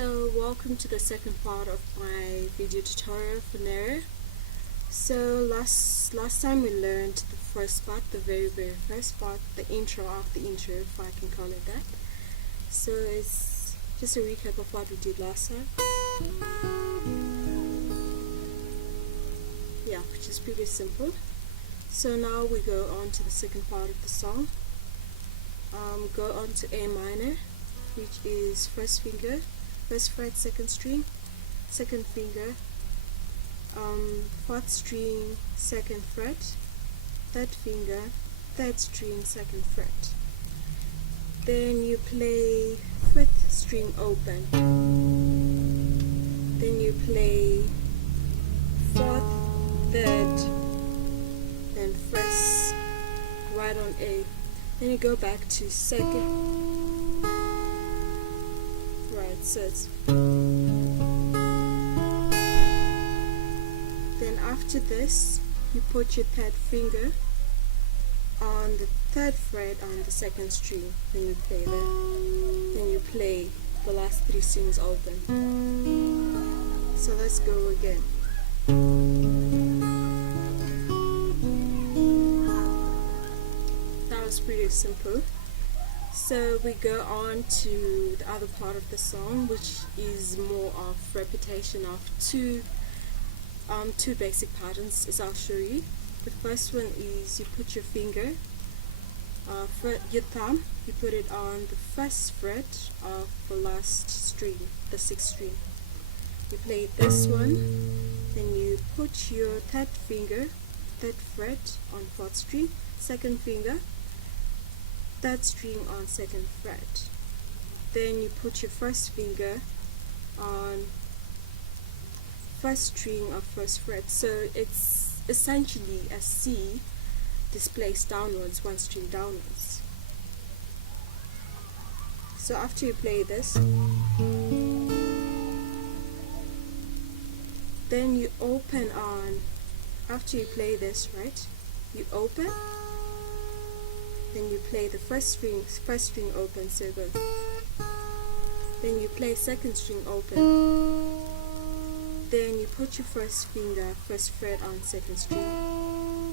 So welcome to the second part of my video tutorial for Nera. So last time we learned the first part, the very first part, the intro of the intro, if I can call it that. So it's just a recap of what we did last time. Yeah, which is pretty simple. So now we go on to the second part of the song. Go on to A minor, which is first finger, first fret, second string, second finger, fourth string, second fret, third finger, third string, second fret. Then you play fifth string open. Then you play fourth, third, then first, right on A. Then you go back to second. Right, so it's then after this you put your third finger on the third fret on the second string. Then you play that. Then you play the last three strings open. So let's go again. That was pretty simple. So we go on to the other part of the song, which is more of repetition of two basic patterns, as I'll show you. The first one is you put your finger, your thumb, you put it on the first fret of the last string, the sixth string. You play this one, then you put your third finger, third fret on fourth string, second finger, third string on second fret. Then you put your first finger on first string of first fret. So it's essentially a C displaced downwards, one string downwards. So after you play this, then you open on, after you play this, right, you open, then you play the first string open, so good. Then you play second string open. Then you put your first finger, first fret on second string.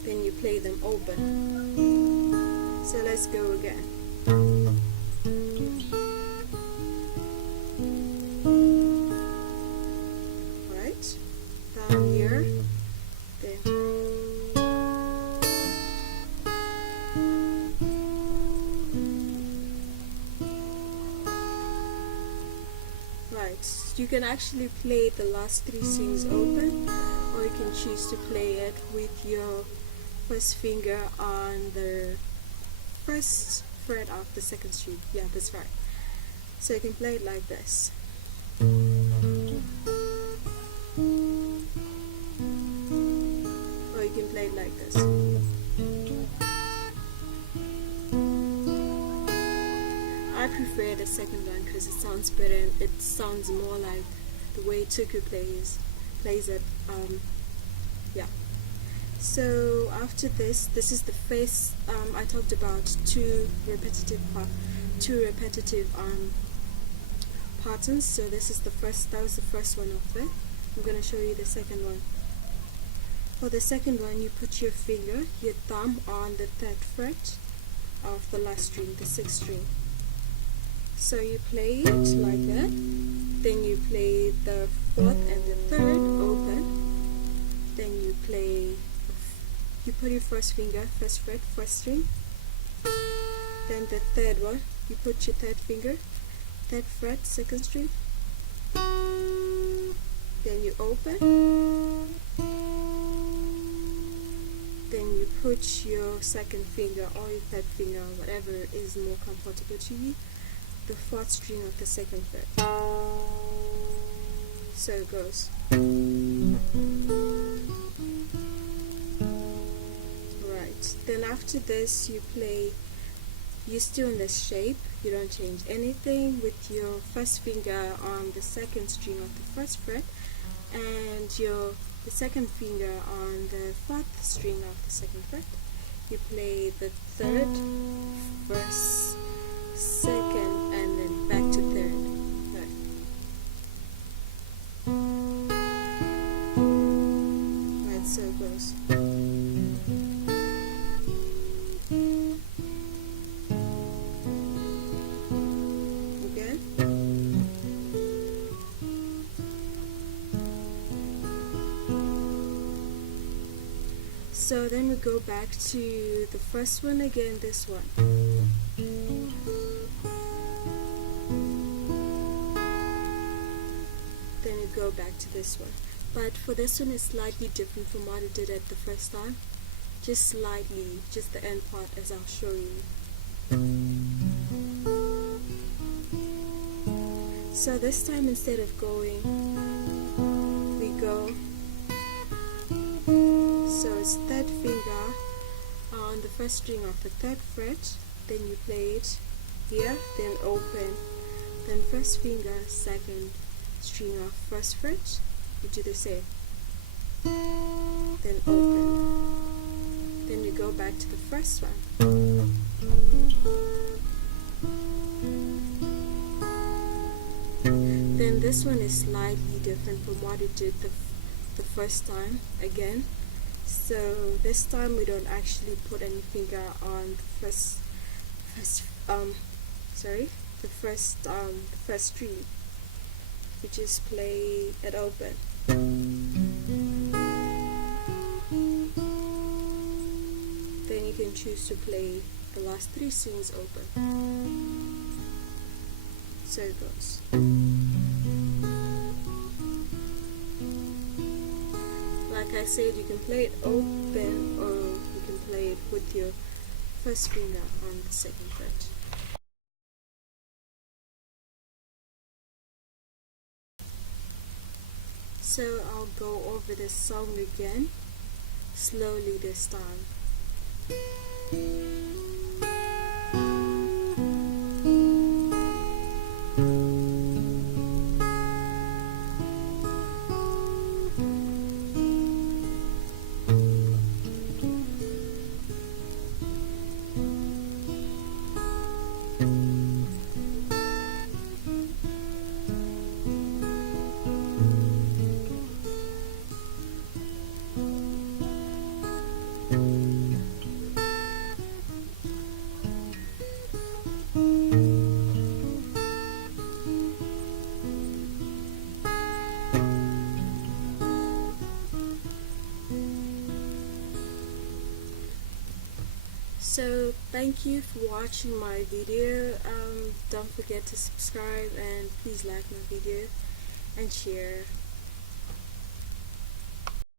Then you play them open. So let's go again. Right, down here, then. Right, you can actually play the last three strings open, or you can choose to play it with your first finger on the first fret of the second string. Yeah, that's right. So you can play it like this. Or you can play it like this. I prefer the second one because it sounds better and it sounds more like the way Tuku plays it. Yeah. So after this is the first. I talked about two repetitive patterns. So this is the first. That was the first one of it. I'm gonna show you the second one. For the second one, you put your finger, your thumb on the third fret of the last string, the sixth string. So you play it like that, then you play the fourth and the third open, then you put your first finger, first fret, first string, then the third one, you put your third finger, third fret, second string, then you open, then you put your second finger or your third finger, whatever is more comfortable to you, the fourth string of the second fret. So it goes. Right, then after this you're still in this shape, you don't change anything, with your first finger on the second string of the first fret and the second finger on the fourth string of the second fret. You play the third, first, second, and then back to third. Right. So then we go back to the first one again, this one. Then we go back to this one. But for this one, it's slightly different from what I did at the first time. Just slightly, just the end part, as I'll show you. So this time, instead of going, we go, so it's third finger on the first string of the third fret, then you play it here, then open, then first finger, second string of first fret, you do the same, then open, then you go back to the first one. Then this one is slightly different from what it did the first time again. So this time we don't actually put any finger on the first string. We just play it open. Then you can choose to play the last 3 strings open. So it goes. Like I said, you can play it open or you can play it with your first finger on the second fret. So I'll go over this song again, slowly this time. So thank you for watching my video. Don't forget to subscribe and please like my video and share.